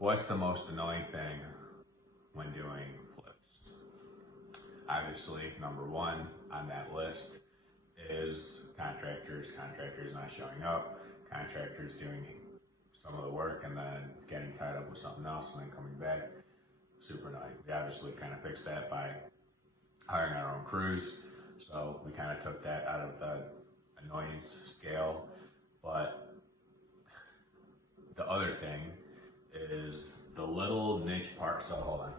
What's the most annoying thing when doing flips? Obviously, number one on that list is contractors not showing up, contractors doing some of the work and then getting tied up with something else and then coming back. Super annoying. We obviously kind of fixed that by hiring our own crews, so we kind of took that out of the annoyance scale. But the other thing is the little niche part. So hold on.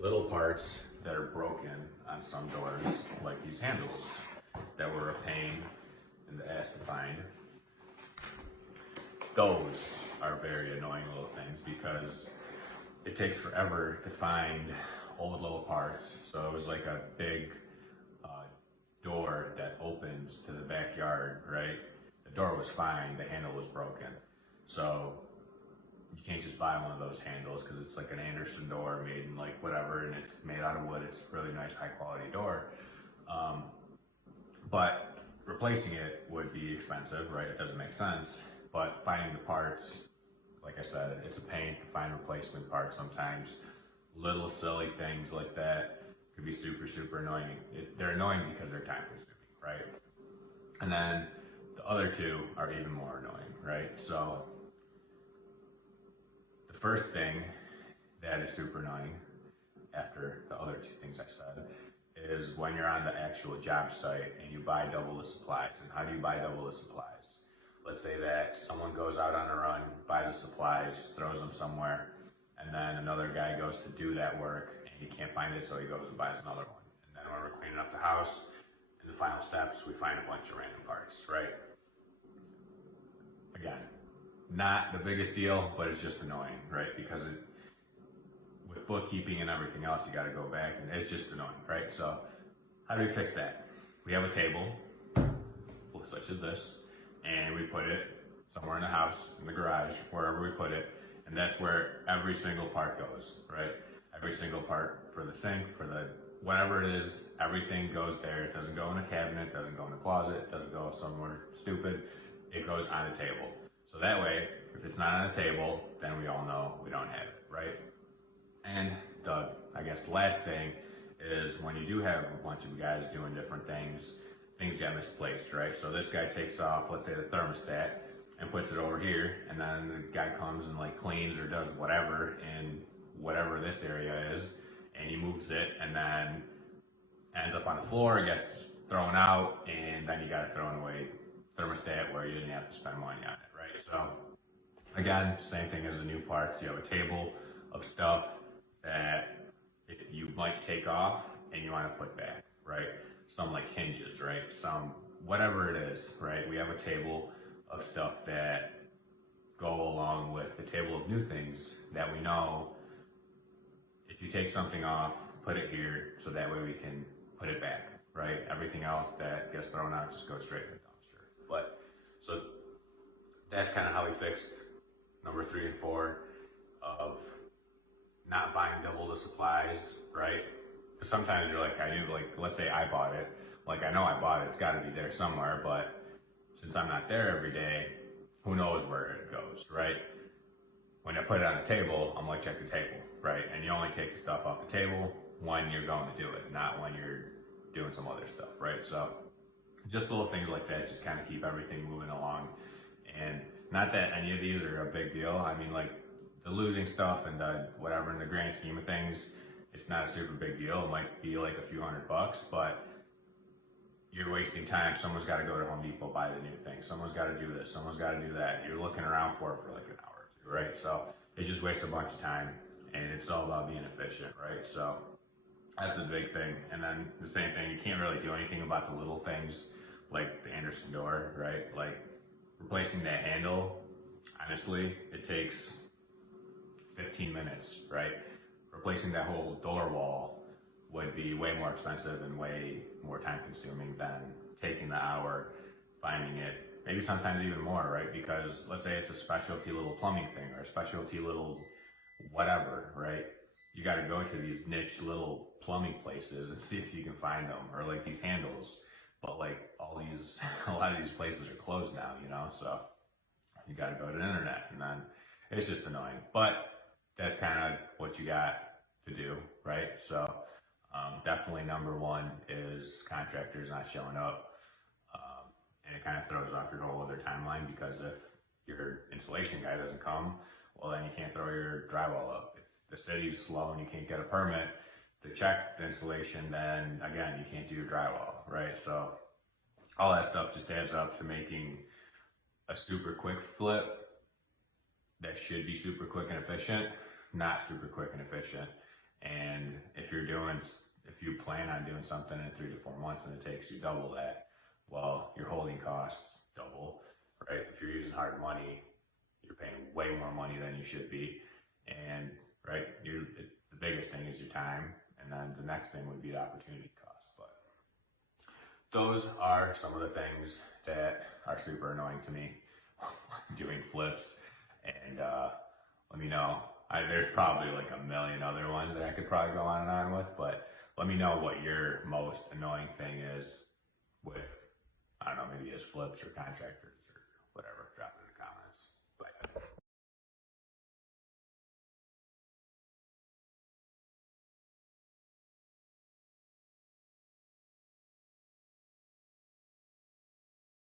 Little parts that are broken on some doors, like these handles that were a pain in the ass to find. Those are very annoying little things because it takes forever to find old little parts. So it was like a big door that opens to the backyard, right? The door was fine, the handle was broken. So you can't just buy one of those handles because it's like an Anderson door made in like whatever, and it's made out of wood. It's a really nice, high quality door. But replacing it would be expensive, right? It doesn't make sense. But finding the parts, like I said, it's a pain to find replacement parts sometimes. Little silly things like that could be super, super annoying. They're annoying because they're time consuming, right? And then the other two are even more annoying, right? So the first thing that is super annoying after the other two things I said is when you're on the actual job site and you buy double the supplies. And how do you buy double the supplies? Let's say that someone goes out on a run, buys the supplies, throws them somewhere, and then another guy goes to do that work and he can't find it, so he goes and buys another one. And then when we're cleaning up the house, in the final steps, we find a bunch of random parts, right? Again, not the biggest deal, but it's just annoying, right? Because with bookkeeping and everything else, you got to go back, and it's just annoying, right? So how do we fix that? We have a table, such as this, and we put it somewhere in the house, in the garage, wherever we put it, and that's where every single part goes, right? Every single part for the sink, for the whatever it is, everything goes there. It doesn't go in a cabinet, doesn't go in a closet, it doesn't go somewhere stupid. It goes on a table. So that way, if it's not on a table, then we all know we don't have it, right? And the, I guess, last thing is when you do have a bunch of guys doing different things get misplaced, right? So this guy takes off, let's say the thermostat, and puts it over here, and then the guy comes and like cleans or does whatever in whatever this area is, and he moves it, and then ends up on the floor, gets thrown out, and then you got to throw away thermostat where you didn't have to spend money on it, right? So again, same thing as the new parts. You have a table of stuff that if you might take off and you want to put back, right? Some like hinges, right? Some whatever it is, right? We have a table of stuff that go along with the table of new things that we know if you take something off, put it here so that way we can put it back, right? Everything else that gets thrown out just goes straight in the dumpster. But so that's kind of how we fixed number 3 and 4 of not buying double the supplies, right? Because sometimes you're like, let's say I bought it, like I know I bought it, it's got to be there somewhere, but since I'm not there every day, who knows where it goes, right? When I put it on the table, I'm like, check the table, right? And you only take the stuff off the table when you're going to do it, not when you're doing some other stuff, right? So just little things like that just kind of keep everything moving along. And not that any of these are a big deal. I mean, like the losing stuff and the whatever in the grand scheme of things, it's not a super big deal. It might be like a few $100, but you're wasting time. Someone's got to go to Home Depot, buy the new thing. Someone's got to do this. Someone's got to do that. You're looking around for it for like an hour or two, right? So it just wastes a bunch of time, and it's all about being efficient, right? So that's the big thing. And then the same thing, you can't really do anything about the little things like the Anderson door, right? Like replacing that handle, honestly, it takes 15 minutes, right? Replacing that whole door wall would be way more expensive and way more time consuming than taking the hour, finding it, maybe sometimes even more, right? Because let's say it's a specialty little plumbing thing or a specialty little whatever, right? You got to go to these niche little plumbing places and see if you can find them, or like these handles. But like a lot of these places are closed now, so you got to go to the internet, and then it's just annoying. But that's kind of what you got to do, right? So definitely number one is contractors not showing up. And it kind of throws off your whole other timeline, because if your installation guy doesn't come, well, then you can't throw your drywall up. If the city's slow and you can't get a permit to check the installation, then again, you can't do your drywall, right? So all that stuff just adds up to making a super quick flip that should be super quick and efficient, not super quick and efficient. And if you plan on doing something in 3 to 4 months and it takes you double that, well, your holding costs double, right? If you're using hard money, you're paying way more money than you should be. And right, the biggest thing is your time, and then the next thing would be the opportunity cost. But those are some of the things that are super annoying to me doing flips. And let me know. There's probably like a million other ones that I could probably go on and on with, but let me know what your most annoying thing is with, I don't know, maybe it's flips or contractors or whatever. Drop it in the